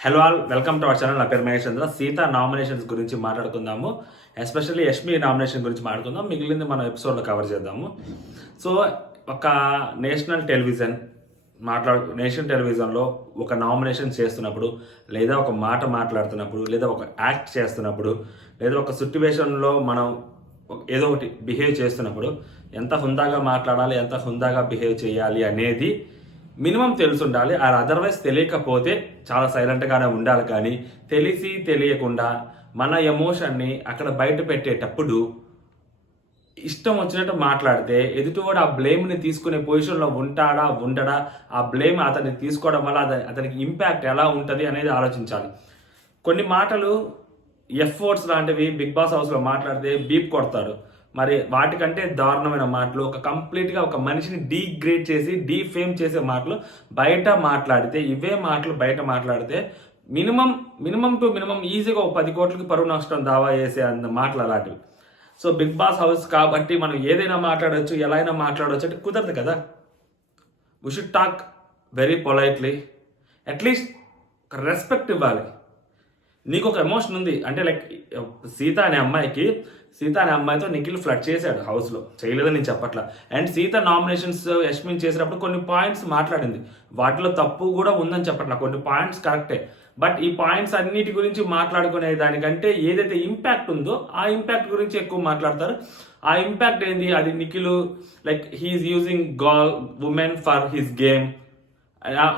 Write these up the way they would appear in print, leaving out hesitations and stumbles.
Hello all, welcome to our channel. నా పేరు మహేష్ చంద్ర. Sita nominations గురించి మాట్లాడుకుందాము. ఎస్పెషల్లీ యష్మి నామినేషన్ గురించి మాట్లాడుకుందాం. మిగిలింది మనం ఎపిసోడ్లో కవర్ చేద్దాము. సో ఒక నేషనల్ టెలివిజన్లో ఒక నామినేషన్ చేస్తున్నప్పుడు, లేదా ఒక మాట మాట్లాడుతున్నప్పుడు, లేదా ఒక యాక్ట్ చేస్తున్నప్పుడు, లేదా ఒక సిట్యువేషన్లో మనం ఏదో ఒకటి బిహేవ్ చేస్తున్నప్పుడు ఎంత హుందాగా మాట్లాడాలి, ఎంత హుందాగా బిహేవ్ చేయాలి అనేది మినిమం తెలిసి ఉండాలి. అదర్వైజ్ తెలియకపోతే చాలా సైలెంట్గానే ఉండాలి. కానీ తెలిసి తెలియకుండా మన ఎమోషన్ని అక్కడ బయట పెట్టేటప్పుడు ఇష్టం వచ్చినట్టు మాట్లాడితే ఎదుటివాడు ఆ బ్లేమ్ని తీసుకునే పొజిషన్లో ఉంటాడా ఉండడా, ఆ బ్లేమ్ అతన్ని తీసుకోవడం వల్ల అతనికి ఇంపాక్ట్ ఎలా ఉంటుంది అనేది ఆలోచించాలి. కొన్ని మాటలు ఎఫ్వర్ట్స్ లాంటివి బిగ్ బాస్ హౌస్లో మాట్లాడితే బీప్ కొడతారు. మరి వాటికంటే దారుణమైన మాటలు, ఒక కంప్లీట్గా ఒక మనిషిని డీగ్రేడ్ చేసి డీఫేమ్ చేసే మాటలు బయట మాట్లాడితే, ఇవే మాటలు బయట మాట్లాడితే మినిమం టు మినిమం ఈజీగా ఒక 10 కోట్లకి పరువు నష్టం దావా వేసే అంత మాటలు అలాంటివి. సో బిగ్ బాస్ హౌస్ కాబట్టి మనం ఏదైనా మాట్లాడవచ్చు, ఎలా అయినా మాట్లాడవచ్చు అంటే కుదరదు కదా. We should talk very politely. At least ఒక రెస్పెక్ట్ ఇవ్వాలి. నీకు ఒక ఎమోషన్ ఉంది అంటే, లైక్ సీత అనే అమ్మాయితో నిఖిల్ ఫ్లడ్ చేశాడు హౌస్లో, చేయలేదని నేను చెప్పట్లా. అండ్ సీత నామినేషన్స్ యష్మిన్ చేసినప్పుడు కొన్ని పాయింట్స్ మాట్లాడింది, వాటిలో తప్పు కూడా ఉందని చెప్పట్లా, కొన్ని పాయింట్స్ కరెక్టే. బట్ ఈ పాయింట్స్ అన్నిటి గురించి మాట్లాడుకునే దానికంటే ఏదైతే ఇంపాక్ట్ ఉందో ఆ ఇంపాక్ట్ గురించి ఎక్కువ మాట్లాడతారు. ఆ ఇంపాక్ట్ ఏంది, అది Nikhil like he's using women for his game,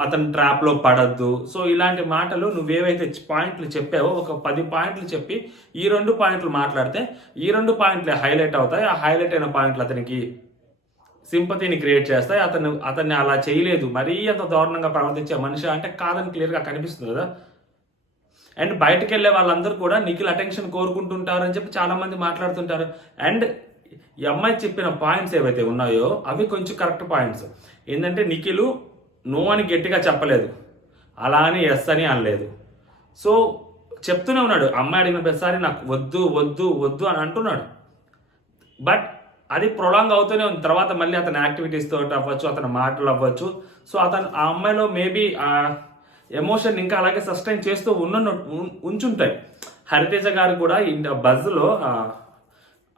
అతను ట్రాప్లో పడద్దు. సో ఇలాంటి మాటలు నువ్వేవైతే పాయింట్లు చెప్పావో ఒక 10 పాయింట్లు చెప్పి ఈ 2 పాయింట్లు మాట్లాడితే ఈ 2 పాయింట్లు హైలైట్ అవుతాయి. ఆ హైలైట్ అయిన పాయింట్లు అతనికి సింపతిని క్రియేట్ చేస్తాయి. అతన్ని అలా చేయలేదు, మరీ అంత దారుణంగా ప్రవర్తించే మనిషి అంటే కాదని క్లియర్గా కనిపిస్తుంది కదా. అండ్ బయటకు వెళ్ళే వాళ్ళందరూ కూడా నిఖిల్ అటెన్షన్ కోరుకుంటుంటారు అని చెప్పి చాలా మంది మాట్లాడుతుంటారు. అండ్ ఈ అమ్మాయి చెప్పిన పాయింట్స్ ఏవైతే ఉన్నాయో అవి కొంచెం కరెక్ట్ పాయింట్స్. ఏంటంటే నిఖిల్ నో అని గట్టిగా చెప్పలేదు, అలా అని ఎస్ అని అనలేదు. సో చెప్తూనే ఉన్నాడు, అమ్మాయి అడిగిన ప్రతిసారి నాకు వద్దు వద్దు వద్దు అని అంటున్నాడు. బట్ అది ప్రొలాంగ్ అవుతూనే ఉంది. తర్వాత మళ్ళీ అతని యాక్టివిటీస్ తోటి అవ్వచ్చు, అతని మాటలు అవ్వచ్చు. సో ఆ అమ్మాయిలో మేబీ ఎమోషన్ ఇంకా అలాగే సస్టైన్ చేస్తూ ఉంచుంటాయి. హరితేజ గారు కూడా బజ్లో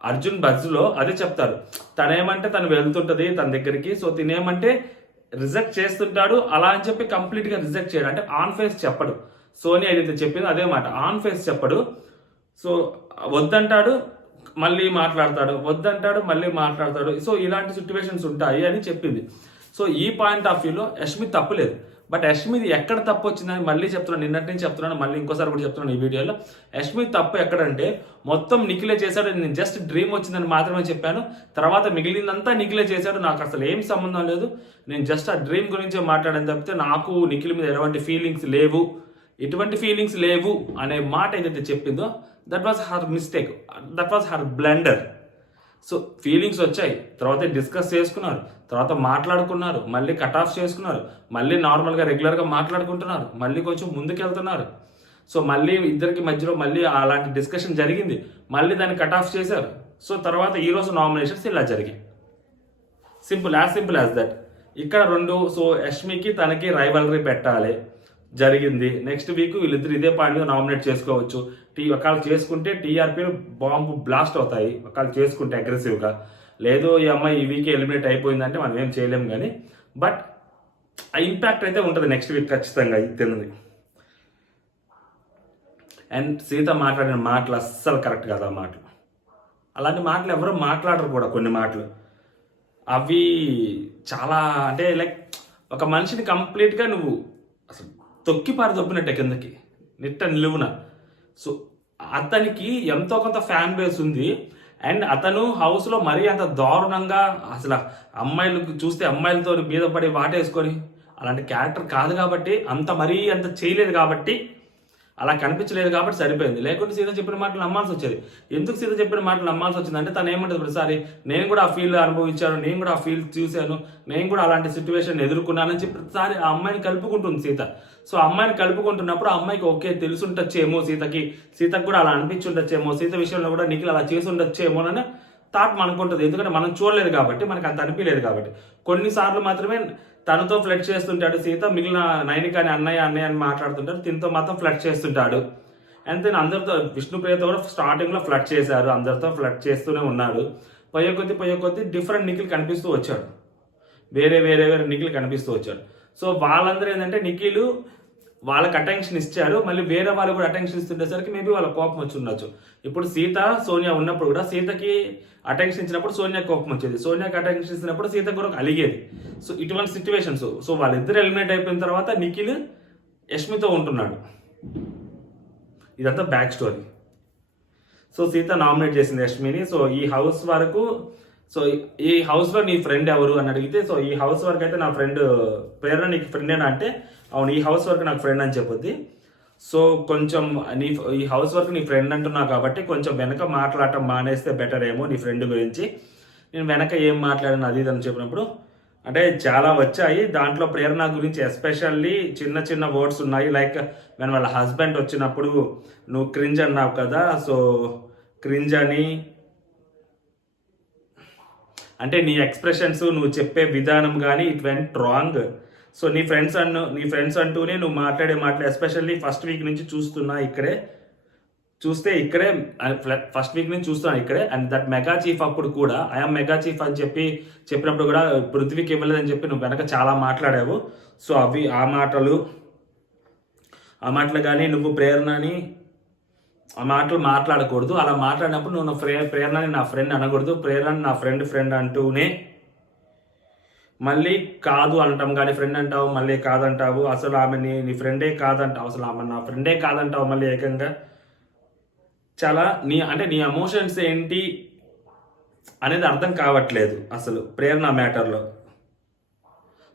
అర్జున్ బజ్లో అదే చెప్తారు, తనేమంటే తను వెళ్తుంటది తన దగ్గరికి, సో తినేమంటే రిజెక్ట్ చేస్తుంటాడు. అలా అని చెప్పి కంప్లీట్గా రిజెక్ట్ చేయడు, అంటే ఆన్ ఫేస్ చెప్పడు. సోనీ ఏదైతే చెప్పిందో అదే మాట, ఆన్ ఫేస్ చెప్పడు. సో వద్దంటాడు మళ్ళీ మాట్లాడతాడు, వద్దంటాడు మళ్ళీ మాట్లాడతాడు. సో ఇలాంటి సిచ్యువేషన్స్ ఉంటాయి అని చెప్పింది. సో ఈ పాయింట్ ఆఫ్ వ్యూలో యష్మి తప్పులేదు. బట్ యష్మిది ఎక్కడ తప్పు వచ్చిందని మళ్ళీ చెప్తున్నాను, నిన్నటి నుంచి చెప్తున్నాను, మళ్ళీ ఇంకోసారి కూడా చెప్తున్నాను ఈ వీడియోలో. యష్మి తప్పు ఎక్కడంటే మొత్తం నిఖిలే చేశాడు, నేను జస్ట్ డ్రీమ్ వచ్చిందని మాత్రమే చెప్పాను. తర్వాత మిగిలిందంతా నిఖిలే చేశాడు, నాకు అసలు ఏం సంబంధం లేదు, నేను జస్ట్ ఆ డ్రీమ్ గురించే మాట్లాడని తప్పితే నాకు నిఖిల్ మీద ఎటువంటి ఫీలింగ్స్ లేవు, ఎటువంటి ఫీలింగ్స్ లేవు అనే మాట ఏదైతే చెప్పిందో that was her mistake, that was her blunder. So feelings వచ్చాయి, తర్వాత డిస్కస్ చేసుకున్నారు, తర్వాత మాట్లాడుకున్నారు, మళ్ళీ కట్ ఆఫ్ చేసుకున్నారు, మళ్ళీ నార్మల్గా రెగ్యులర్గా మాట్లాడుకుంటున్నారు, మళ్ళీ కొంచెం ముందుకెళ్తున్నారు. సో మళ్ళీ ఇద్దరికి మధ్యలో మళ్ళీ అలాంటి డిస్కషన్ జరిగింది, మళ్ళీ దాన్ని కట్ ఆఫ్ చేశారు. సో తర్వాత ఈరోజు నామినేషన్స్ ఇలా జరిగాయి. Simple as that. ఇక్కడ 2 సో యష్మికి తనకి రైవలరీ పెట్టాలి జరిగింది. నెక్స్ట్ వీక్ వీళ్ళిద్దరు ఇదే పాయింట్గా నామినేట్ చేసుకోవచ్చు. ఒకళ్ళు చేసుకుంటే టీఆర్పీలు బాంబు బ్లాస్ట్ అవుతాయి, ఒకళ్ళు చేసుకుంటే అగ్రెసివ్గా. లేదు ఈ అమ్మాయి ఈ వీక్ ఎలిమినేట్ అయిపోయిందంటే మనం ఏం చేయలేము. కానీ బట్ ఆ ఇంపాక్ట్ అయితే ఉంటుంది నెక్స్ట్ వీక్ ఖచ్చితంగా, ఇది తెలియదు. అండ్ సీత మాట్లాడిన మాటలు అస్సలు కరెక్ట్ కాదు. ఆ మాటలు, అలాంటి మాటలు ఎవరు మాట్లాడరు కూడా. కొన్ని మాటలు అవి చాలా అంటే లైక్ ఒక మనిషిని కంప్లీట్గా నువ్వు అసలు తొక్కి పారదొబ్బినట్టే కిందకి నిలువున. సో అతనికి ఎంతో కొంత ఫ్యాన్ బేస్ ఉంది. అండ్ అతను హౌస్లో మరీ అంత దారుణంగా అసలు అమ్మాయిలు చూస్తే అమ్మాయిలతో మీద పడి వాటేసుకొని అలాంటి క్యారెక్టర్ కాదు కాబట్టి, అంత మరీ అంత చేయలేదు కాబట్టి, అలా కనిపించలేదు కాబట్టి సరిపోయింది. లేకుంటే సీత చెప్పిన మాటలు నమ్మాల్సి వచ్చేది. ఎందుకు సీత చెప్పిన మాటలు నమ్మాల్సి వచ్చింది అంటే, తను ఏమంటుంది ప్రతిసారి, నేను కూడా ఆ ఫీల్ అనుభవించాను, నేను కూడా ఆ ఫీల్ చూశాను, నేను కూడా అలాంటి సిచ్యువేషన్ ఎదుర్కొన్నానని చెప్పి ప్రతిసారి ఆ అమ్మాయిని కలుపుకుంటుంది సీత. సో అమ్మాయిని కలుపుకుంటున్నప్పుడు ఆ అమ్మాయికి ఓకే తెలుసుండొచ్చేమో, సీతకు కూడా అలా అనిపించుండొచ్చేమో, సీత విషయంలో కూడా నిఖిల్ అలా చేసి ఉండొచ్చేమో థాట్ మనకుంటుంది. ఎందుకంటే మనం చూడలేదు కాబట్టి, మనకు అంత అనిపించలేదు కాబట్టి. కొన్నిసార్లు మాత్రమే తనతో ఫ్లడ్ చేస్తుంటాడు సీత, మిగిలిన నైనికాని అన్నయ్య అన్నయ్య అని మాట్లాడుతుంటారు, దీంతో మాత్రం ఫ్లడ్ చేస్తుంటాడు. అండ్ దెన్ అందరితో విష్ణుప్రియతో కూడా స్టార్టింగ్లో ఫ్లడ్ చేశారు, అందరితో ఫ్లడ్ చేస్తూనే ఉన్నాడు. పోయే కొద్దీ డిఫరెంట్ నిఖిల్ కనిపిస్తూ వచ్చాడు, వేరే నిఖిల్ కనిపిస్తూ వచ్చాడు. సో వాళ్ళందరూ ఏంటంటే నిఖిల్ వాళ్ళకి అటెన్షన్ ఇచ్చారు, మళ్ళీ వేరే వాళ్ళు కూడా అటెన్షన్ ఇస్తుండేసరికి మేబీ వాళ్ళ కోపం వచ్చి ఉండొచ్చు. ఇప్పుడు సీత సోనియా ఉన్నప్పుడు కూడా సీతకి అటెన్షన్ ఇచ్చినప్పుడు సోనియా కోపం వచ్చేది, సోనియాకి అటెన్షన్ ఇచ్చినప్పుడు సీత కూడా అలిగేది. సో ఇటువంటి సిచ్యువేషన్స్. సో వాళ్ళిద్దరు ఎలిమినేట్ అయిపోయిన తర్వాత నిఖిల్ యష్మితో ఉంటున్నాడు. ఇదంతా back story. So Sita nominate చేసింది యష్మిని. సో ఈ హౌస్ వరకు, సో ఈ హౌస్లో నీ ఫ్రెండ్ ఎవరు అని అడిగితే, సో ఈ హౌస్ వరకు అయితే నా ఫ్రెండ్ ప్రేరణ నీకు ఫ్రెండేనా అంటే అవును ఈ హౌస్ వరకు నాకు ఫ్రెండ్ అని చెప్పొద్ది. సో కొంచెం ఈ హౌస్ వరకు నీ ఫ్రెండ్ అంటున్నావు కాబట్టి కొంచెం వెనక మాట్లాడటం మానేస్తే బెటర్ ఏమో నీ ఫ్రెండ్ గురించి. నేను వెనక ఏం మాట్లాడాను అది అని చెప్పినప్పుడు అంటే చాలా వచ్చాయి, దాంట్లో ప్రేరణ గురించి ఎస్పెషల్లీ చిన్న వర్డ్స్ ఉన్నాయి. లైక్ నేను వాళ్ళ హస్బెండ్ వచ్చినప్పుడు నువ్వు క్రింజ్ అన్నావు కదా, సో క్రింజ్ అని అంటే నీ ఎక్స్ప్రెషన్స్ నువ్వు చెప్పే విధానం కానీ ఇట్ వెంట్ రాంగ్. సో నీ ఫ్రెండ్స్ అంటూనే నువ్వు మాట్లాడే ఎస్పెషల్లీ ఫస్ట్ వీక్ నుంచి చూస్తున్నా ఇక్కడే ఫస్ట్ వీక్ నుంచి చూస్తున్నాను ఇక్కడే. అండ్ దట్ మెగా చీఫ్ అప్పుడు కూడా ఐఎమ్ మెగా చీఫ్ అని చెప్పినప్పుడు కూడా పృథ్వీకి ఇవ్వలేదని చెప్పి నువ్వు వెనక చాలా మాట్లాడావు. సో అవి ఆ మాటలు కానీ నువ్వు ప్రేరణని ఆ మాటలు మాట్లాడకూడదు. అలా మాట్లాడినప్పుడు నువ్వు ప్రేరణని నా ఫ్రెండ్ అనకూడదు, ప్రేరణ నా ఫ్రెండ్ అంటూనే మళ్ళీ కాదు అంటాం కానీ ఫ్రెండ్ అంటావు, మళ్ళీ కాదంటావు, అసలు ఆమె నీ ఫ్రెండే కాదంటావు, అసలు ఆమె నా ఫ్రెండే కాదంటావు మళ్ళీ ఏకంగా. చాలా నీ ఎమోషన్స్ ఏంటి అనేది అర్థం కావట్లేదు అసలు ప్రేరణ మ్యాటర్లో.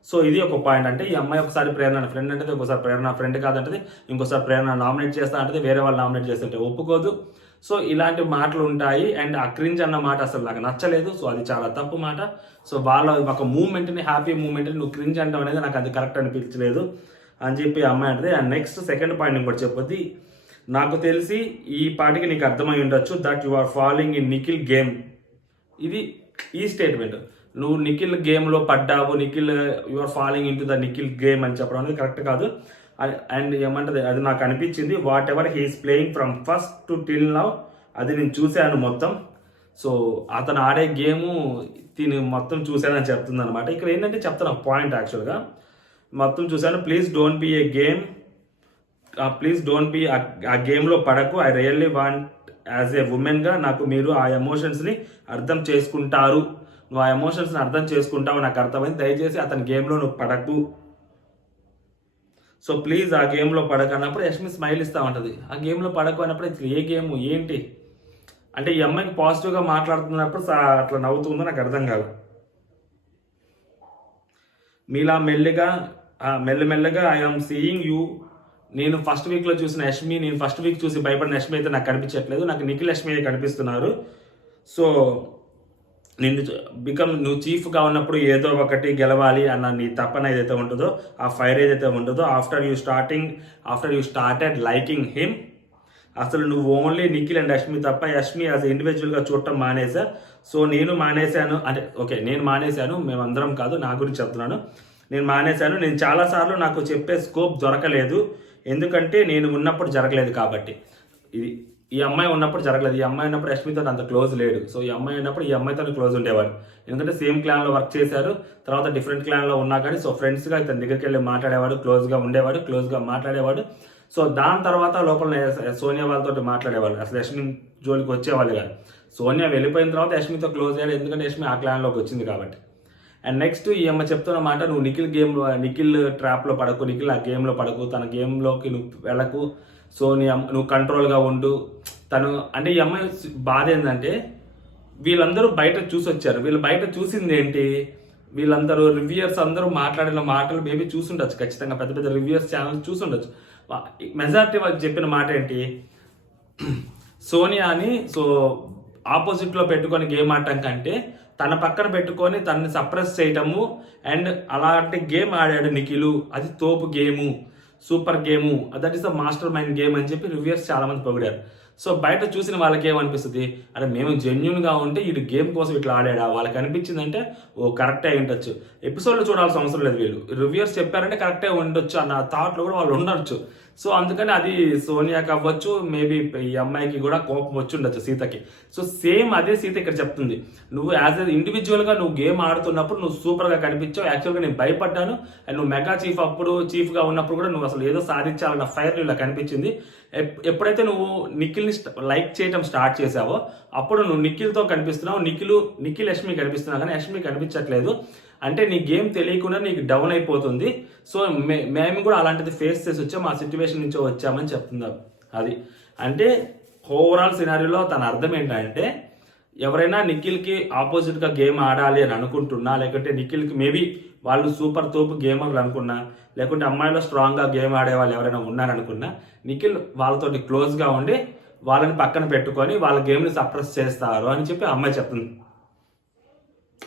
సో ఇది ఒక పాయింట్. అంటే ఈ అమ్మాయి ఒకసారి ప్రేరణ ఫ్రెండ్ అంటే, ఒకసారి ప్రేరణ ఫ్రెండ్ కాదంటది, ఇంకోసారి ప్రేరణ నామినేట్ చేస్తా అంటే వేరే వాళ్ళు నామినేట్ చేస్తుంటే ఒప్పుకోదు. సో ఇలాంటి మాటలు ఉంటాయి. అండ్ ఆ క్రింజ్ అన్న మాట అసలు నాకు నచ్చలేదు. సో అది చాలా తప్పు మాట. సో వాళ్ళ ఒక మూమెంట్ని, హ్యాపీ మూమెంట్ని నువ్వు క్రింజ్ అంటాం అనేది నాకు అది కరెక్ట్ అనిపించలేదు అని చెప్పి అమ్మాయి అంటది. అండ్ నెక్స్ట్ సెకండ్ పాయింట్ ఇంకోటి చెప్పొద్ది, నాకు తెలిసి ఈ పాటికి నీకు అర్థమై ఉండొచ్చు that you are following in Nikhil game. ఇది ఈ స్టేట్మెంట్, నువ్వు నిఖిల్ గేమ్లో పడ్డావు, you are following into the Nikhil game అని చెప్పడం అనేది కరెక్ట్ కాదు. అండ్ ఏమంటది అది నాకు అనిపించింది, whatever he's playing from first to till now అది నేను చూశాను మొత్తం. సో అతను ఆడే గేము దీన్ని మొత్తం చూశానని చెప్తుంది అనమాట. ఇక్కడ ఏంటంటే చెప్తాను పాయింట్ యాక్చువల్గా మొత్తం చూశాను. ప్లీజ్ డోంట్ బీ ఆ గేమ్లో పడకు. I really want as a ఉమెన్గా నాకు మీరు ఆ ఎమోషన్స్ని అర్థం చేసుకుంటారు, నువ్వు ఆ ఎమోషన్స్ని అర్థం చేసుకుంటావు నాకు అర్థమైంది, దయచేసి అతని గేమ్లో నువ్వు పడకు. సో ప్లీజ్ ఆ గేమ్లో పడకు అన్నప్పుడు యష్మి స్మైల్ ఇస్తా ఉంటుంది. ఆ గేమ్లో పడకు అన్నప్పుడు ఇది ఏ గేమ్ ఏంటి అంటే ఈ అమ్మాయికి పాజిటివ్గా మాట్లాడుతున్నప్పుడు అట్లా నవ్వుతుందో నాకు అర్థం కాదు. మీలా మెల్లమెల్లగా ఐఎమ్ సీయింగ్ యూ. నేను ఫస్ట్ వీక్లో చూసిన యష్మి, నేను ఫస్ట్ వీక్ చూసి భయపడిన యష్మి అయితే నాకు కనిపించట్లేదు, నాకు నిఖిల్ యష్మి కనిపిస్తున్నారు. సో నువ్వు చీఫ్గా ఉన్నప్పుడు ఏదో ఒకటి గెలవాలి అన్న నీ తపన ఏదైతే ఉంటుందో, ఆ ఫైర్ ఏదైతే ఉంటుందో, after you started liking him, అసలు నువ్వు ఓన్లీ నిఖిల్ అండ్ యష్మి తప్ప యష్మి యాజ్ ఇండివిజువల్గా చూడటం మానేసా. సో నేను మానేశాను అంటే ఓకే నేను మానేశాను, మేమందరం కాదు, నా గురించి చెప్తున్నాను. నేను మానేశాను. నేను చాలాసార్లు నాకు చెప్పే స్కోప్ దొరకలేదు, ఎందుకంటే నేను ఉన్నప్పుడు జరగలేదు కాబట్టి. ఈ అమ్మాయి ఉన్నప్పుడు జరగలేదు. ఈ అమ్మాయి ఉన్నప్పుడు యష్మితో అంత క్లోజ్ లేడు. సో ఈ అమ్మాయి ఉన్నప్పుడు ఈ అమ్మాయితో క్లోజ్ ఉండేవాడు, ఎందుకంటే సేమ్ క్లాన్లో వర్క్ చేశారు, తర్వాత డిఫరెంట్ క్లాన్లో ఉన్నా కానీ సో ఫ్రెండ్స్గా ఇతని దగ్గరికి వెళ్ళి మాట్లాడేవాడు, క్లోజ్గా ఉండేవాడు, క్లోజ్గా మాట్లాడేవాడు. సో దాని తర్వాత లోపల సోనియా వాళ్ళతో మాట్లాడేవాళ్ళు, అసలు యష్మి జోలికి వచ్చేవాళ్ళు కాదు. సోనియా వెళ్ళిపోయిన తర్వాత యష్మితో క్లోజ్ అయ్యాడు, ఎందుకంటే యష్మి ఆ క్లాన్లోకి వచ్చింది కాబట్టి. అండ్ నెక్స్ట్ ఈ అమ్మ చెప్తున్న మాట, నువ్వు నిఖిల్ ట్రాప్లో పడకు, నిఖిల్ ఆ గేమ్లో పడకు, తన గేమ్లోకి నువ్వు వెళ్ళకు, సో నువ్వు కంట్రోల్గా ఉండు. తను అంటే ఈ అమ్మాయి బాధ ఏంటంటే వీళ్ళందరూ బయట చూసి వచ్చారు, వీళ్ళు బయట చూసింది ఏంటి, వీళ్ళందరూ రివ్యూయర్స్ అందరూ మాట్లాడిన మాటలు మేబీ చూసుండొచ్చు, ఖచ్చితంగా పెద్ద పెద్ద రివ్యూయర్స్ ఛానల్ చూసుండొచ్చు. మెజారిటీ వాళ్ళు చెప్పిన మాట ఏంటి, సోనియాని సో ఆపోజిట్లో పెట్టుకొని గేమ్ ఆడటం కంటే తన పక్కన పెట్టుకొని తనని సప్రెస్ చేయటము, అండ్ అలాంటి గేమ్ ఆడాడు నిఖిల్, అది తోపు game. Super game, that is the master mind game అని చెప్పి రివ్యూయర్స్ చాలా మంది పొగిడారు. సో బయట చూసిన వాళ్ళకి ఏమనిపిస్తుంది, అరే మేము జెన్యున్గా ఉంటే వీడు గేమ్ కోసం ఇట్లా ఆడాడా, వాళ్ళకి అనిపించిందంటే ఓ కరెక్టే అయి ఉండొచ్చు, ఎపిసోడ్లో చూడాల్సిన అవసరం లేదు, వీళ్ళు రివ్యూయర్స్ చెప్పారంటే కరెక్టే ఉండొచ్చు అన్న థాట్లో కూడా వాళ్ళు ఉండొచ్చు. సో అందుకని అది సోనియాకి అవ్వచ్చు, మేబీ ఈ అమ్మాయికి కూడా కోపం వచ్చి ఉండొచ్చు సీతకి. సో సేమ్ అదే సీత ఇక్కడ చెప్తుంది, నువ్వు యాజ్ ఎ ఇండివిజువల్గా నువ్వు గేమ్ ఆడుతున్నప్పుడు నువ్వు సూపర్గా కనిపించావు, యాక్చువల్గా నేను భయపడ్డాను, అండ్ నువ్వు మెగా చీఫ్ అప్పుడు చీఫ్గా ఉన్నప్పుడు కూడా నువ్వు అసలు ఏదో సాధించాలన్న ఫైర్ ఇలా కనిపించింది. ఎప్పుడైతే నువ్వు నిఖిల్ని లైక్ చేయడం స్టార్ట్ చేసావో అప్పుడు నువ్వు నిఖిల్తో కనిపిస్తున్నావు, నిఖిల్ యష్మి కనిపిస్తున్నావు, కానీ యష్మి కనిపించట్లేదు, అంటే నీ గేమ్ తెలియకుండా నీకు డౌన్ అయిపోతుంది. సో మేము కూడా అలాంటిది ఫేస్ చేసి వచ్చాం, ఆ సిచ్యువేషన్ నుంచి వచ్చామని చెప్తున్నారు. అది అంటే ఓవరాల్ సినారీలో తన అర్థం ఏంటంటే, ఎవరైనా నిఖిల్కి ఆపోజిట్గా గేమ్ ఆడాలి అని అనుకుంటున్నా, లేకుంటే నిఖిల్కి మేబీ వాళ్ళు సూపర్ తోపు గేమర్లు అనుకున్నా, లేకుంటే అమ్మాయిలో స్ట్రాంగ్గా గేమ్ ఆడే వాళ్ళు ఎవరైనా ఉన్నారనుకున్నా, నిఖిల్ వాళ్ళతోటి క్లోజ్గా ఉండి వాళ్ళని పక్కన పెట్టుకొని వాళ్ళ గేమ్ని సప్రెస్ చేస్తారు అని చెప్పి అమ్మాయి చెప్తుంది.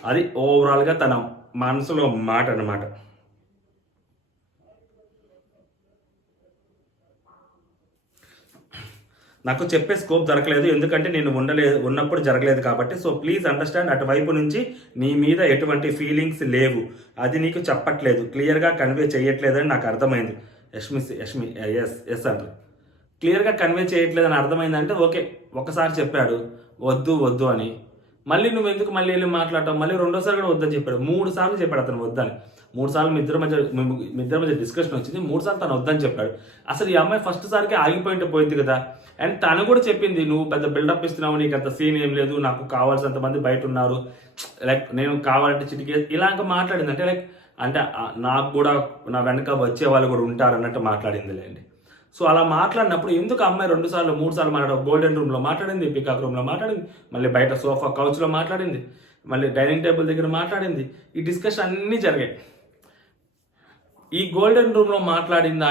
అది ఓవరాల్గా తన మనసులో మాట అన్నమాట. నాకు చెప్పే స్కోప్ దొరకలేదు, ఎందుకంటే నేను ఉన్నప్పుడు జరగలేదు కాబట్టి. సో ప్లీజ్ అండర్స్టాండ్, అటువైపు నుంచి నీ మీద ఎటువంటి ఫీలింగ్స్ లేవు, అది నీకు చెప్పట్లేదు, క్లియర్గా కన్వే చేయట్లేదని నాకు అర్థమైంది. యష్మి ఎస్ అంటారు, క్లియర్గా కన్వే చేయట్లేదని అర్థమైందంటే ఓకే, ఒకసారి చెప్పాడు వద్దు అని, మళ్ళీ నువ్వు ఎందుకు మళ్ళీ వెళ్ళి మాట్లాడటం, మళ్ళీ రెండోసారి కూడా వద్దని చెప్పాడు, 3 సార్లు చెప్పాడు అతను వద్దని. 3 సార్లు మీ ఇద్దరి మధ్య డిస్కషన్ వచ్చింది, 3 సార్లు తను వద్దని చెప్పాడు. అసలు ఈ అమ్మాయి ఫస్ట్ సారికి ఆగిపోయింటే పోయింది కదా. అండ్ తను కూడా చెప్పింది, నువ్వు పెద్ద బిల్డప్ ఇస్తున్నావు, నీకు అంత సీన్ ఏం లేదు, నాకు కావాల్సినంత మంది బయట ఉన్నారు, లైక్ నేను కావాలంటే చిటికి ఇలా ఇంకా మాట్లాడింది. అంటే లైక్ అంటే నాకు కూడా నా వెనక వచ్చే వాళ్ళు కూడా ఉంటారు అన్నట్టు మాట్లాడింది లేండి. సో అలా మాట్లాడినప్పుడు ఎందుకు అమ్మాయి 2 సార్లు 3 సార్లు మాట్లాడారు, గోల్డెన్ రూమ్లో మాట్లాడింది, పికాక్ రూమ్లో మాట్లాడింది, మళ్ళీ బయట సోఫా కౌచ్లో మాట్లాడింది, మళ్ళీ డైనింగ్ టేబుల్ దగ్గర మాట్లాడింది, ఈ డిస్కషన్ అన్నీ జరిగాయి. ఈ గోల్డెన్ రూమ్లో మాట్లాడిన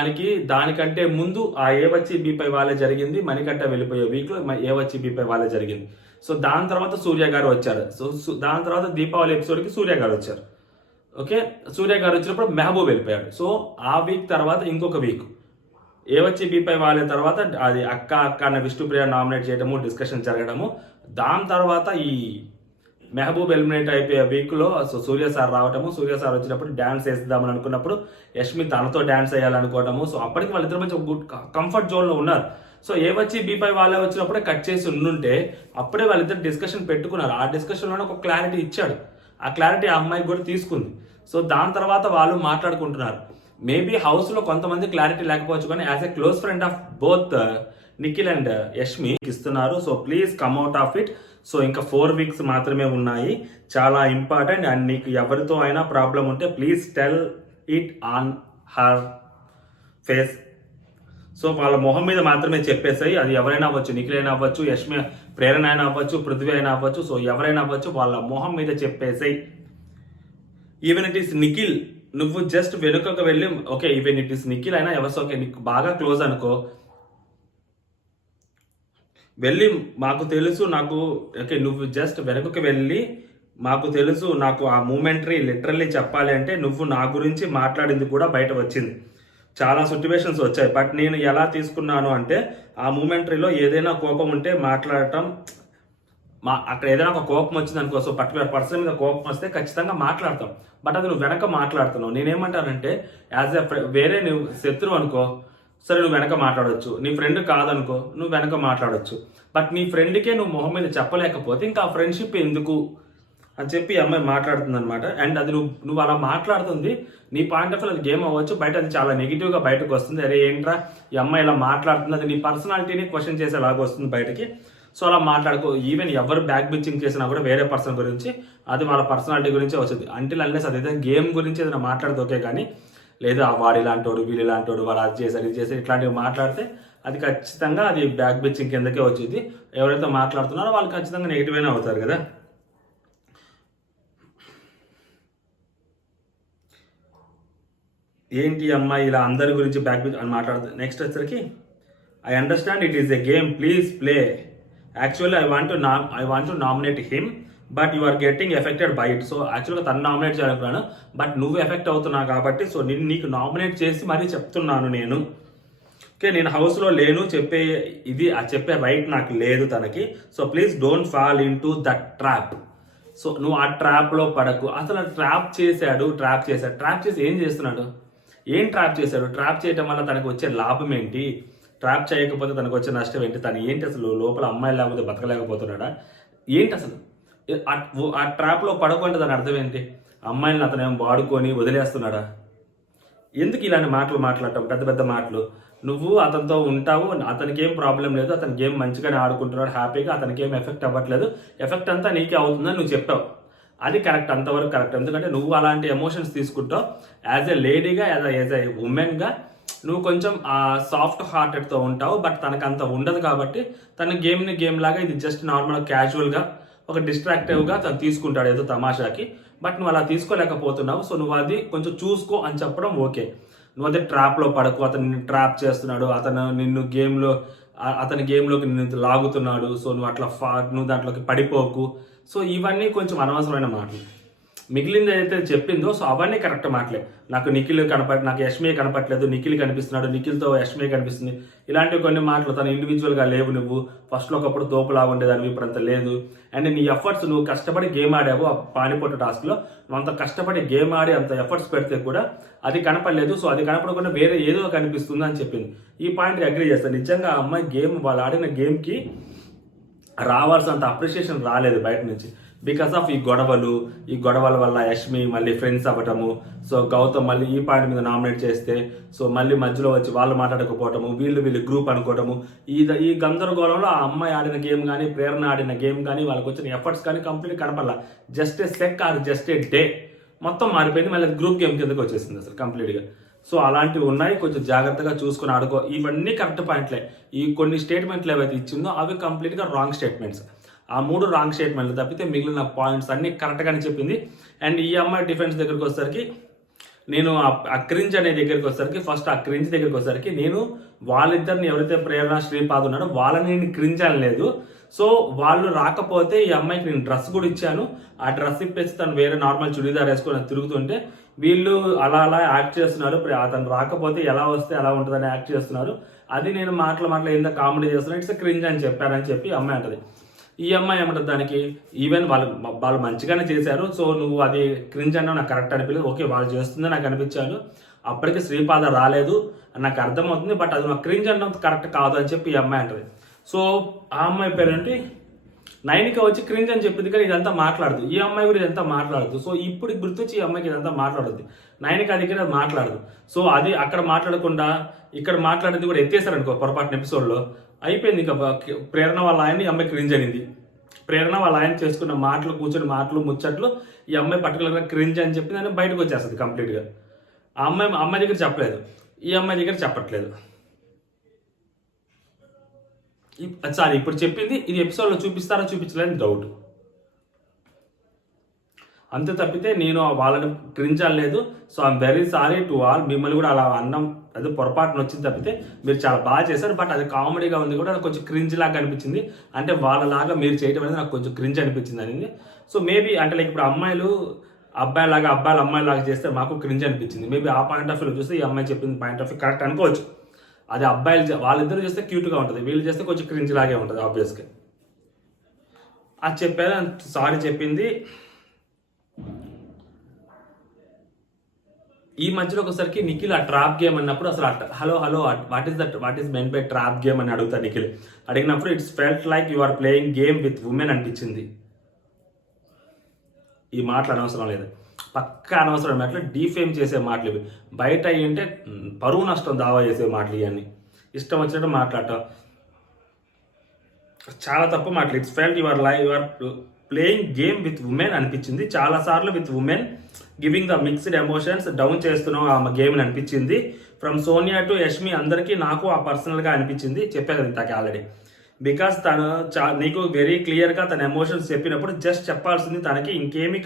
దానికంటే ముందు ఆ ఏవచ్చి బీపై వాళ్ళే జరిగింది, మణికంఠ వెళ్ళిపోయే వీక్లో ఏవచ్చి బీపై వాళ్ళే జరిగింది. సో దాని తర్వాత సూర్య గారు వచ్చారు, సో దాని తర్వాత దీపావళి ఎపిసోడ్కి సూర్య గారు వచ్చారు. ఓకే, సూర్య గారు వచ్చినప్పుడు మెహబూబ్ వెళ్ళిపోయాడు. సో ఆ వీక్ తర్వాత ఇంకొక వీక్ ఏవచ్చి బీపై వాళ్ళ తర్వాత అది అక్క అన్న విష్ణుప్రియ నామినేట్ చేయడము, డిస్కషన్ జరగడము, దాని తర్వాత ఈ మెహబూబ్ ఎలిమినేట్ అయిపోయే వీక్లో సో సూర్య సార్ రావటము, సూర్య సార్ వచ్చినప్పుడు డ్యాన్స్ వేద్దామని అనుకున్నప్పుడు యష్మి తనతో డ్యాన్స్ వేయాలనుకోవటము. సో అప్పటికి వాళ్ళిద్దరు మంచి గుడ్ కంఫర్ట్ జోన్లో ఉన్నారు. సో ఏవచ్చి బీపై వాళ్ళే వచ్చినప్పుడే కట్ చేసి ఉండుంటే అప్పుడే వాళ్ళిద్దరు డిస్కషన్ పెట్టుకున్నారు. ఆ డిస్కషన్లోనే ఒక క్లారిటీ ఇచ్చాడు, ఆ క్లారిటీ ఆ అమ్మాయికి కూడా తీసుకుంది. సో దాని తర్వాత వాళ్ళు మాట్లాడుకుంటున్నారు. మేబీ హౌస్లో కొంతమంది క్లారిటీ లేకపోవచ్చు, కానీ as a close friend of both Nikhil and Yashmi ఇస్తున్నారు. So please come out of it. So ఇంకా 4 వీక్స్ మాత్రమే ఉన్నాయి, చాలా ఇంపార్టెంట్. అండ్ నీకు ఎవరితో అయినా ప్రాబ్లం ఉంటే please tell it on her face. So వాళ్ళ మొహం మీద మాత్రమే చెప్పేసాయి, అది ఎవరైనా అవ్వచ్చు, నిఖిల్ అయినా అవ్వచ్చు, యష్మి ప్రేరణ అయినా అవ్వచ్చు, పృథ్వీ అయినా అవ్వచ్చు, సో ఎవరైనా అవ్వచ్చు, వాళ్ళ మొహం మీద చెప్పేసాయి. ఈవెన్ ఇట్ ఈస్ నిఖిల్, నువ్వు జస్ట్ వెనుకకు వెళ్ళి okay even it is Nikhil అయినా ఎవరు ఓకే నీకు బాగా క్లోజ్ అనుకో, వెళ్ళి మాకు తెలుసు నాకు ఓకే నువ్వు జస్ట్ వెనకకి వెళ్ళి మాకు తెలుసు నాకు ఆ మూమెంటరీ లిటరల్లీ చెప్పాలి అంటే నువ్వు నా గురించి మాట్లాడింది కూడా బయట వచ్చింది, చాలా సిచ్యువేషన్స్ వచ్చాయి. బట్ నేను ఎలా తీసుకున్నాను అంటే ఆ మూమెంటరీలో ఏదైనా కోపం ఉంటే మాట్లాడటం, అక్కడ ఏదైనా ఒక కోపం వచ్చింది అనుకో, సో పర్టికులర్ పర్సన్ మీద కోపం వస్తే ఖచ్చితంగా మాట్లాడతాం. బట్ అది నువ్వు వెనక మాట్లాడుతున్నావు. నేనేమంటానంటే యాజ్ ఎ వేరే నువ్వు శత్రువు అనుకో, సరే నువ్వు వెనక మాట్లాడవచ్చు, నీ ఫ్రెండ్ కాదనుకో నువ్వు వెనక మాట్లాడవచ్చు. బట్ నీ ఫ్రెండ్కే నువ్వు మొహం మీద చెప్పలేకపోతే ఇంకా ఆ ఫ్రెండ్షిప్ ఎందుకు అని చెప్పి అమ్మాయి మాట్లాడుతుంది అనమాట. అండ్ అది నువ్వు అలా మాట్లాడుతుంది, నీ పాయింట్ ఆఫ్ వ్యూ అది గేమ్ అవ్వచ్చు, బయట అది చాలా నెగిటివ్గా బయటకు వస్తుంది. అరే ఏంట్రా ఈ అమ్మాయి ఇలా మాట్లాడుతుంది, అది నీ పర్సనాలిటీని క్వశ్చన్ చేసేలాగా వస్తుంది బయటకి. సో అలా మాట్లాడుకో. ఈవెన్ ఎవరు బ్యాక్ బిచ్చింగ్ చేసినా కూడా వేరే పర్సన్ గురించి అది వాళ్ళ పర్సనాలిటీ గురించే వచ్చింది. అంటిల్ అన్లెస్ అదైతే గేమ్ గురించి ఏదైనా మాట్లాడితే కానీ, లేదా వాడు ఇలాంటోడు వీళ్ళు ఇలాంటోడు వాడు అది చేశారు ఇది చేశారు ఇట్లాంటివి మాట్లాడితే అది ఖచ్చితంగా అది బ్యాక్ బిచ్చింగ్ కిందకే వచ్చింది. ఎవరైతే మాట్లాడుతున్నారో వాళ్ళు ఖచ్చితంగా నెగిటివ్ అయినా అవుతారు కదా. ఏంటి అమ్మాయి ఇలా అందరి గురించి బ్యాక్ బిచ్ అని మాట్లాడుతుంది. నెక్స్ట్ వచ్చరికి I understand it is a game, please play. Actually I want to nominate him but you are getting affected by it. So యాక్చువల్గా తను నామినేట్ చేయాలనుకున్నాను, బట్ నువ్వు ఎఫెక్ట్ అవుతున్నావు కాబట్టి సో నేను నీకు నామినేట్ చేసి మరీ చెప్తున్నాను నేను. ఓకే, నేను హౌస్లో లేను, చెప్పే రైట్ నాకు లేదు తనకి. So please don't fall in to that trap. So నువ్వు ఆ ట్రాప్లో పడకు. అసలు ట్రాప్ చేసి ఏం చేస్తున్నాడు? ఏం ట్రాప్ చేశాడు? ట్రాప్ చేయడం వల్ల తనకు వచ్చే లాభం ఏంటి? ట్రాప్ చేయకపోతే తనకు వచ్చే నష్టం ఏంటి? తను ఏంటి అసలు లోపల అమ్మాయి లేకపోతే బతకలేకపోతున్నాడా ఏంటి అసలు? ఆ ట్రాప్లో పడకుంటే దాని అర్థం ఏంటి? అమ్మాయిని అతను వాడుకొని వదిలేస్తున్నాడా? ఎందుకు ఇలాంటి మాటలు మాట్లాడటం, పెద్ద పెద్ద మాటలు? నువ్వు అతనితో ఉంటావు, అతనికి ఏం ప్రాబ్లం లేదు, అతని గేమ్ మంచిగానే ఆడుకుంటున్నాడు హ్యాపీగా, అతనికి ఏం ఎఫెక్ట్ అవ్వట్లేదు, ఎఫెక్ట్ అంతా నీకే అవుతుందని నువ్వు చెప్పావు. అది కరెక్ట్, అంతవరకు కరెక్ట్. ఎందుకంటే నువ్వు అలాంటి ఎమోషన్స్ తీసుకుంటావు. యాజ్ ఎ లేడీగా, యాజ్ ఎ ఉమెన్గా నువ్వు కొంచెం సాఫ్ట్ హార్టెడ్తో ఉంటావు. బట్ తనకు అంత ఉండదు కాబట్టి తన గేమ్ లాగా ఇది జస్ట్ నార్మల్ క్యాజువల్గా ఒక డిస్ట్రాక్టివ్గా తను తీసుకుంటాడు ఏదో తమాషాకి. బట్ నువ్వు అలా తీసుకోలేకపోతున్నావు. సో నువ్వు అది కొంచెం చూసుకో అని చెప్పడం ఓకే. నువ్వు అదే ట్రాప్లో పడకు, అతను నిన్ను ట్రాప్ చేస్తున్నాడు, అతని గేమ్లోకి నిన్ను లాగుతున్నాడు, సో నువ్వు నువ్వు దాంట్లోకి పడిపోకు. సో ఇవన్నీ కొంచెం అనవసరమైన మాటలు. మిగిలింది ఏదైతే చెప్పిందో సో అవన్నీ కరెక్ట్ మాటలే. నాకు యష్మి కనపట్లేదు, నిఖిల్ కనిపిస్తున్నాడు, నిఖిల్తో యష్మి కనిపిస్తుంది, ఇలాంటివి కొన్ని మాటలు. తను ఇండివిజువల్గా లేవు, నువ్వు ఫస్ట్లో ఒకప్పుడు తోపులాగా ఉండేదాన్ని, ఇప్పుడు అంత లేదు. అండ్ నీ ఎఫర్ట్స్, నువ్వు కష్టపడి గేమ్ ఆడావు ఆ పానిపోటు టాస్క్లో, నువ్వు అంత కష్టపడి గేమ్ ఆడి అంత ఎఫర్ట్స్ పెడితే కూడా అది కనపడలేదు. సో అది కనపడకుండా వేరే ఏదో కనిపిస్తుంది అని చెప్పింది. ఈ పాయింట్ అగ్రీ చేస్తాను. నిజంగా ఆ అమ్మాయి వాళ్ళు ఆడిన గేమ్కి రావాల్సినంత అప్రిషియేషన్ రాలేదు బయట నుంచి. బికాస్ ఆఫ్ ఈ గొడవల వల్ల యష్మి మళ్ళీ ఫ్రెండ్స్ అవ్వటము, సో గౌతమ్ మళ్ళీ ఈ పాయింట్ మీద నామినేట్ చేస్తే సో మళ్ళీ మధ్యలో వచ్చి వాళ్ళు మాట్లాడకపోవటము, వీళ్ళు గ్రూప్ అనుకోవటము, ఈ గందరగోళంలో ఆ అమ్మాయి ఆడిన గేమ్ కానీ, ప్రేరణ ఆడిన గేమ్ కానీ, వాళ్ళకి వచ్చిన ఎఫర్ట్స్ కానీ కంప్లీట్ కనపడాల. Just a sec or just a day మొత్తం మారిపోయింది. మళ్ళీ గ్రూప్ గేమ్ కిందకి వచ్చేసింది అసలు కంప్లీట్గా. సో అలాంటివి ఉన్నాయి, కొంచెం జాగ్రత్తగా చూసుకొని ఆడుకో. ఇవన్నీ కరెక్ట్ పాయింట్లే. ఈ కొన్ని స్టేట్మెంట్లు ఏవైతే ఇచ్చిందో అవి కంప్లీట్గా రాంగ్ స్టేట్మెంట్స్. ఆ 3 రాంగ్ స్టేట్మెంట్లు తప్పితే మిగిలిన పాయింట్స్ అన్నీ కరెక్ట్గానే చెప్పింది. అండ్ ఈ అమ్మాయి డిఫెన్స్ దగ్గరికి వచ్చేసరికి, నేను ఆ క్రింజ్ అనే దగ్గరికి వచ్చేసరికి, ఫస్ట్ ఆ క్రింజ్ దగ్గరికి వచ్చేసరికి నేను వాళ్ళిద్దరిని ఎవరైతే ప్రేరణ శ్రీపాద్ ఉన్నాడో వాళ్ళని నేను క్రింజ్ అనలేదు. సో వాళ్ళు రాకపోతే ఈ అమ్మాయికి నేను డ్రెస్ కూడా ఇచ్చాను. ఆ డ్రెస్ ఇప్పేసి తను వేరే నార్మల్ చుడీదార్ వేసుకొని తిరుగుతుంటే వీళ్ళు అలా యాక్ట్ చేస్తున్నారు. అతను రాకపోతే ఎలా వస్తే ఎలా ఉంటుందని యాక్ట్ చేస్తున్నారు. అది నేను మాటలు ఏందో కామెడీ చేస్తున్నాను, ఇట్స్ క్రింజ్ అని చెప్పారని చెప్పి అమ్మాయి అంటది. ఈ అమ్మాయి ఏమంటుంది దానికి, ఈవెన్ వాళ్ళు మంచిగానే చేశారు, సో నువ్వు అది క్రింజ్ అన్నా నాకు కరెక్ట్ అనిపించలేదు. ఓకే, వాళ్ళు చేస్తుందని నాకు అనిపించాను, అప్పటికి శ్రీపాద రాలేదు అని నాకు అర్థమవుతుంది, బట్ అది నాకు క్రింజ్ అన్నం కరెక్ట్ కాదు అని చెప్పి ఈ అమ్మాయి అంటది. సో ఆ అమ్మాయి పేరేంటి, నైనిక వచ్చి క్రింజ్ అని చెప్పింది, కానీ ఇదంతా మాట్లాడదు. ఈ అమ్మాయి కూడా ఇదంతా మాట్లాడదు. సో ఇప్పుడు గుర్తొచ్చి ఈ అమ్మాయికి ఇదంతా మాట్లాడద్దు. నైనిక దగ్గర మాట్లాడదు. సో అది అక్కడ మాట్లాడకుండా ఇక్కడ మాట్లాడేది కూడా ఎత్తేసారనుకో పొరపాటున ఎపిసోడ్లో, అయిపోయింది. ఇంకా ప్రేరణ వాళ్ళ ఆయన్ని ఈ అమ్మాయి క్రింజ్ అనింది. ప్రేరణ వాళ్ళ ఆయన చేసుకున్న కూర్చొని మాటలు ముచ్చట్లు ఈ అమ్మాయి పర్టికులర్గా క్రింజ్ అని చెప్పి దాన్ని బయటకు వచ్చేస్తుంది కంప్లీట్గా. ఆ అమ్మాయి దగ్గర చెప్పలేదు, ఈ అమ్మాయి దగ్గర చెప్పట్లేదు. సారీ, ఇప్పుడు చెప్పింది ఇది ఎపిసోడ్లో చూపిస్తారా చూపించలేని డౌట్. అంతే తప్పితే నేను వాళ్ళని క్రింజ్ అనలేదు. So I'm very sorry to all. మిమ్మల్ని కూడా అలా అన్నం అది పొరపాటున వచ్చింది తప్పితే మీరు చాలా బాగా చేశారు, బట్ అది కామెడీగా ఉంది కూడా, నాకు కొంచెం క్రింజ్ లాగా అనిపించింది. అంటే వాళ్ళలాగా మీరు చేయడం అనేది నాకు కొంచెం క్రింజ్ అనిపించింది అనేది. సో మేబీ అంటే లైక్ ఇప్పుడు అమ్మాయిలు అమ్మాయిలాగా చేస్తే మాకు క్రింజ్ అనిపించింది. మేబీ ఆ పాయింట్ ఆఫ్ వ్యూలో చూస్తే ఈ అమ్మాయి చెప్పింది పాయింట్ ఆఫ్ వ్యూ కరెక్ట్ అనుకోవచ్చు. అది వాళ్ళిద్దరు చేస్తే క్యూట్గా ఉంటుంది, వీళ్ళు చేస్తే కొంచెం క్రింజ్ లాగే ఉంటుంది ఆబ్వియస్గా. అది చెప్పారు, సారీ చెప్పింది. ఈ మధ్యలో ఒకసారికి నిఖిల్ ఆ ట్రాప్ గేమ్ అన్నప్పుడు అసలు hello what is meant by trap game అని అడుగుతారు నిఖిల్. అడిగినప్పుడు it's felt like you are playing game with women అనిపించింది. ఈ మాటలు అనవసరం లేదు, పక్కా అనవసరం మాటలు, డీఫేమ్ చేసే మాటలు ఇవి. బయట అయ్యింటే పరువు నష్టం దావా చేసే మాటలు ఇవన్నీ, ఇష్టం వచ్చినట్టు మాట్లాడటం చాలా తప్పు మాటలు. It's felt you are playing game with women అనిపించింది. చాలాసార్లు with women giving the mixed emotions down చేస్తున్నాం ఆ గేమ్ని అనిపించింది. ఫ్రమ్ సోనియా టు యష్మి అందరికీ నాకు ఆ పర్సనల్గా అనిపించింది. చెప్పే కదా ఇంతకీ ఆల్రెడీ. బికాస్ తను నీకు వెరీ క్లియర్గా తన ఎమోషన్స్ చెప్పినప్పుడు జస్ట్ చెప్పాల్సింది, తనకి ఇంకేమీ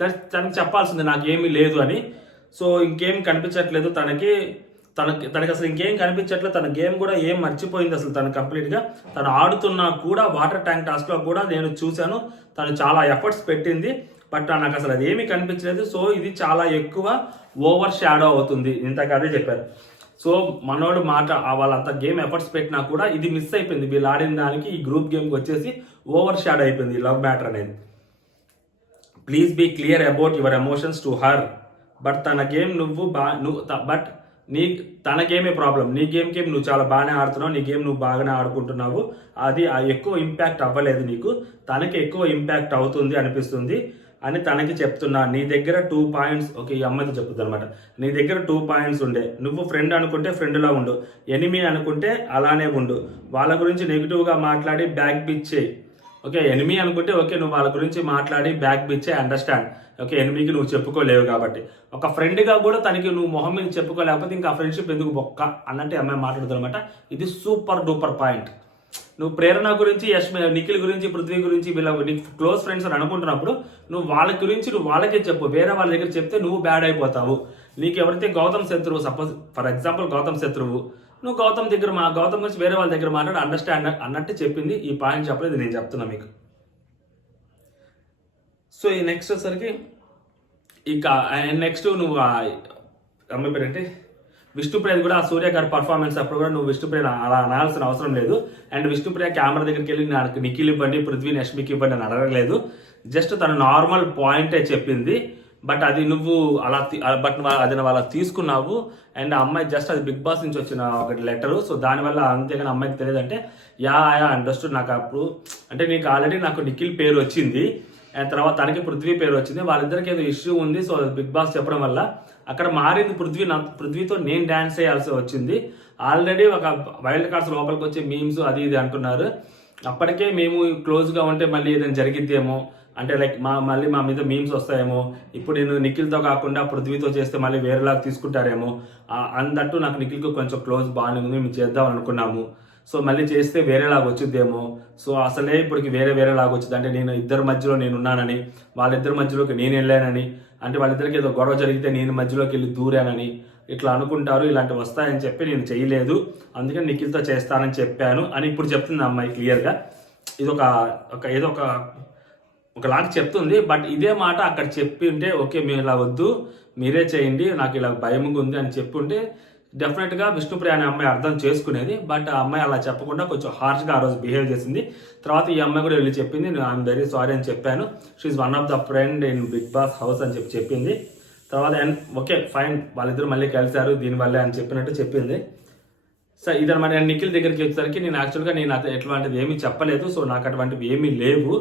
తనకి చెప్పాల్సింది నాకేమీ లేదు అని. సో ఇంకేం కనిపించట్లేదు తనకి, తనకి అసలు ఇంకేం కనిపించట్లేదు, తన గేమ్ కూడా ఏం మర్చిపోయింది అసలు తను కంప్లీట్గా. తను ఆడుతున్నా కూడా వాటర్ ట్యాంక్ టాస్క్లో కూడా నేను చూశాను, తను చాలా ఎఫర్ట్స్ పెట్టింది, బట్ నాకు అసలు అది ఏమీ కనిపించలేదు. సో ఇది చాలా ఎక్కువ ఓవర్ షాడో అవుతుంది, ఇంతకదే చెప్పారు. సో మనోడు వాళ్ళంతా గేమ్ ఎఫర్ట్స్ పెట్టినా కూడా ఇది మిస్ అయిపోయింది. వీళ్ళు ఆడిన దానికి ఈ గ్రూప్ గేమ్కి వచ్చేసి ఓవర్ షాడో అయిపోయింది లవ్ మ్యాటర్ అనేది. Please be clear about your emotions to her. But తన గేమ్ బట్ తన గేమే ప్రాబ్లం. నీ గేమ్కి నువ్వు చాలా బాగానే ఆడుతున్నావు, నీ గేమ్ నువ్వు బాగానే ఆడుకుంటున్నావు, అది ఎక్కువ ఇంపాక్ట్ అవ్వలేదు నీకు, తనకి ఎక్కువ ఇంపాక్ట్ అవుతుంది అనిపిస్తుంది అని తనకి చెప్తున్నా. నీ దగ్గర 2 పాయింట్స్, ఓకే ఈ అమ్మాయితో చెప్తుంది అనమాట, నీ దగ్గర 2 పాయింట్స్ ఉండే, నువ్వు ఫ్రెండ్ అనుకుంటే ఫ్రెండ్లా ఉండు, ఎనిమీ అనుకుంటే అలానే ఉండు, వాళ్ళ గురించి నెగిటివ్గా మాట్లాడి బ్యాక్ బిచ్ చేయి. ఓకే ఎనిమీ అనుకుంటే ఓకే నువ్వు వాళ్ళ గురించి మాట్లాడి బ్యాక్ బిచ్చే, అండర్స్టాండ్. ఓకే ఎనిమీకి నువ్వు చెప్పుకోలేవు కాబట్టి, ఒక ఫ్రెండ్గా కూడా తనకి నువ్వు మొహం మీద చెప్పుకోలేకపోతే ఇంకా ఫ్రెండ్షిప్ ఎందుకు బొక్క అన్నట్టు అమ్మాయి మాట్లాడుతుంది అనమాట. ఇది సూపర్ డూపర్ పాయింట్. నువ్వు ప్రేరణ గురించి, నిఖిల్ గురించి, పృథ్వీ గురించి, నీకు క్లోజ్ ఫ్రెండ్స్ అని అనుకుంటున్నప్పుడు నువ్వు వాళ్ళ గురించి నువ్వు వాళ్ళకే చెప్పు, వేరే వాళ్ళ దగ్గర చెప్తే నువ్వు బ్యాడ్ అయిపోతావు. నీకు ఎవరైతే గౌతమ్ శత్రువు, సపోజ్ ఫర్ ఎగ్జాంపుల్ గౌతమ్ శత్రువు, నువ్వు గౌతమ్ గురించి వేరే వాళ్ళ దగ్గర మాట్లాడు, అండర్స్టాండ్ అన్నట్టు చెప్పింది. ఈ పాయింట్ చెప్పలేదు, నేను చెప్తున్నా మీకు. సో ఈ నెక్స్ట్ వచ్చేసరికి ఇక నెక్స్ట్ నువ్వు అమ్మాయి పేరు ఏంటి, విష్ణుప్రియ కూడా ఆ సూర్య గారి పర్ఫార్మెన్స్ అప్పుడు కూడా నువ్వు విష్ణుప్రియ అలా అనాల్సిన అవసరం లేదు. అండ్ విష్ణుప్రియ కెమెరా దగ్గరికి వెళ్ళి నాకు నిఖిల్ ఇవ్వండి, పృథ్వీ యష్మికి ఇవ్వండి అని అడగలేదు. జస్ట్ తను నార్మల్ పాయింటే చెప్పింది, బట్ అది నువ్వు అది వాళ్ళకి తీసుకున్నావు. అండ్ ఆ అమ్మాయి జస్ట్ అది బిగ్ బాస్ నుంచి వచ్చిన ఒక లెటరు, సో దానివల్ల అంతేగాని అమ్మాయికి తెలియదు అంటే యా అండర్స్టూడ్. నాకు అప్పుడు అంటే నాకు నిఖిల్ పేరు వచ్చింది, అండ్ తర్వాత తనకి పృథ్వీ పేరు వచ్చింది, వాళ్ళిద్దరికి ఏదో ఇష్యూ ఉంది. సో బిగ్ బాస్ చెప్పడం వల్ల అక్కడ మారింది పృథ్వీతో నేను డ్యాన్స్ చేయాల్సి వచ్చింది. ఆల్రెడీ ఒక వైల్డ్ కార్డ్స్ లోపలికి వచ్చే మీమ్స్ అది ఇది అంటున్నారు. అప్పటికే మేము క్లోజ్గా ఉంటే మళ్ళీ ఏదైనా జరిగిద్దేమో, అంటే లైక్ మళ్ళీ మా మీద మీమ్స్ వస్తాయేమో, ఇప్పుడు నేను నిఖిల్తో కాకుండా పృథ్వీతో చేస్తే మళ్ళీ వేరేలాగా తీసుకుంటారేమో అందట్టు నాకు నిఖిల్కి కొంచెం క్లోజ్ బాండింగ్ ఉంది, మేము చేద్దాం అనుకున్నాము. సో మళ్ళీ చేస్తే వేరేలాగా వచ్చిద్దేమో, సో అసలే ఇప్పటికి వేరేలాగా వచ్చింది, అంటే నేను ఇద్దరి మధ్యలో నేను ఉన్నానని, వాళ్ళిద్దరి మధ్యలోకి నేను వెళ్ళానని, అంటే వాళ్ళిద్దరికి ఏదో గొడవ జరిగితే నేను మధ్యలోకి వెళ్ళి దూరానని ఇట్లా అనుకుంటారు, ఇలాంటివి వస్తాయని చెప్పి నేను చేయలేదు, అందుకని నిఖిల్తో చేస్తానని చెప్పాను అని ఇప్పుడు చెప్తుంది అమ్మాయి క్లియర్గా. ఇది ఏదో ఒకలాగా చెప్తుంది. బట్ ఇదే మాట అక్కడ చెప్పి ఉంటే ఓకే మీరు ఇలా వద్దు మీరే చేయండి, నాకు ఇలా భయంగా ఉంది అని చెప్పి ఉంటే డెఫినెట్గా విష్ణుప్రియ అనే అమ్మాయి అర్థం చేసుకునేది. బట్ ఆ అమ్మాయి అలా చెప్పకుండా కొంచెం హార్ష్గా ఆ రోజు బిహేవ్ చేసింది. తర్వాత ఈ అమ్మాయి కూడా వెళ్ళి చెప్పింది, ఐఎమ్ వెరీ సారీ అని చెప్పాను, she one of the friend in Bigg Boss house అని చెప్పింది. తర్వాత ఓకే ఫైన్ వాళ్ళిద్దరు మళ్ళీ కలిశారు దీనివల్లే అని చెప్పినట్టు చెప్పింది. సో ఇదనమాట. నేను నిఖిల్ దగ్గరికి వచ్చేసరికి నేను యాక్చువల్గా ఎట్లాంటిది ఏమీ చెప్పలేదు, సో నాకు అటువంటివి ఏమీ లేవు,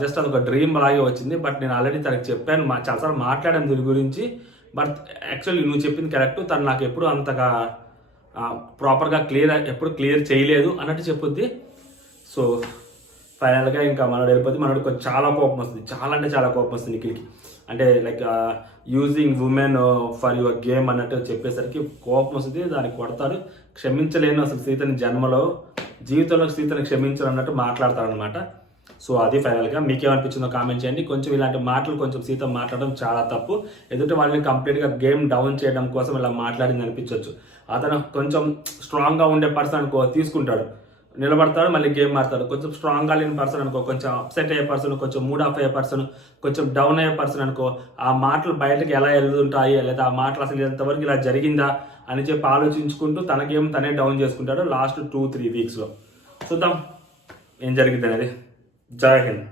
జస్ట్ అదొక డ్రీమ్ లాగే వచ్చింది. బట్ నేను ఆల్రెడీ తనకి చెప్పాను, చాలాసార్లు మాట్లాడాను దీని గురించి. బట్ యాక్చువల్లీ నువ్వు చెప్పింది కరెక్ట్, తను నాకు ఎప్పుడు అంతగా ప్రాపర్గా ఎప్పుడు క్లియర్ చేయలేదు అన్నట్టు చెప్పుద్ది. సో ఫైనల్గా ఇంకా మనోడు వెళ్ళిపోతే మనోడికి చాలా కోపం వస్తుంది, చాలా అంటే చాలా కోపం వస్తుంది నిఖిల్కి. అంటే like using women for your game అన్నట్టు చెప్పేసరికి కోపం వస్తుంది, దానికి కొడతాడు. క్షమించలేను అసలు సీతని జీవితంలో సీతని క్షమించను అన్నట్టు మాట్లాడతాడు అనమాట. సో అది ఫైనల్గా మీకేమనిపించిందో కామెంట్ చేయండి. కొంచెం ఇలాంటి మాటలు కొంచెం సీత మాట్లాడడం చాలా తప్పు, ఎదుటి వాళ్ళని కంప్లీట్గా గేమ్ డౌన్ చేయడం కోసం ఇలా మాట్లాడింది అనిపించవచ్చు. అతను కొంచెం స్ట్రాంగ్గా ఉండే పర్సన్ అనుకో తీసుకుంటాడు, నిలబడతాడు, మళ్ళీ గేమ్ ఆడతాడు. కొంచెం స్ట్రాంగ్గా లేని పర్సన్ అనుకో, కొంచెం అప్సెట్ అయ్యే పర్సన్, కొంచెం మూడ్ ఆఫ్ అయ్యే పర్సన్, కొంచెం డౌన్ అయ్యే పర్సన్ అనుకో, ఆ మాటలు బయటకు ఎలా వెళ్తుంటాయి, లేదా ఆ మాటలు అసలు ఎంతవరకు ఇలా జరిగిందా అని చెప్పి ఆలోచించుకుంటూ తన గేమ్ తనే డౌన్ చేసుకుంటాడు లాస్ట్ 2-3 వీక్స్లో. చూద్దాం ఏం జరిగింది అనేది. జై హింద్.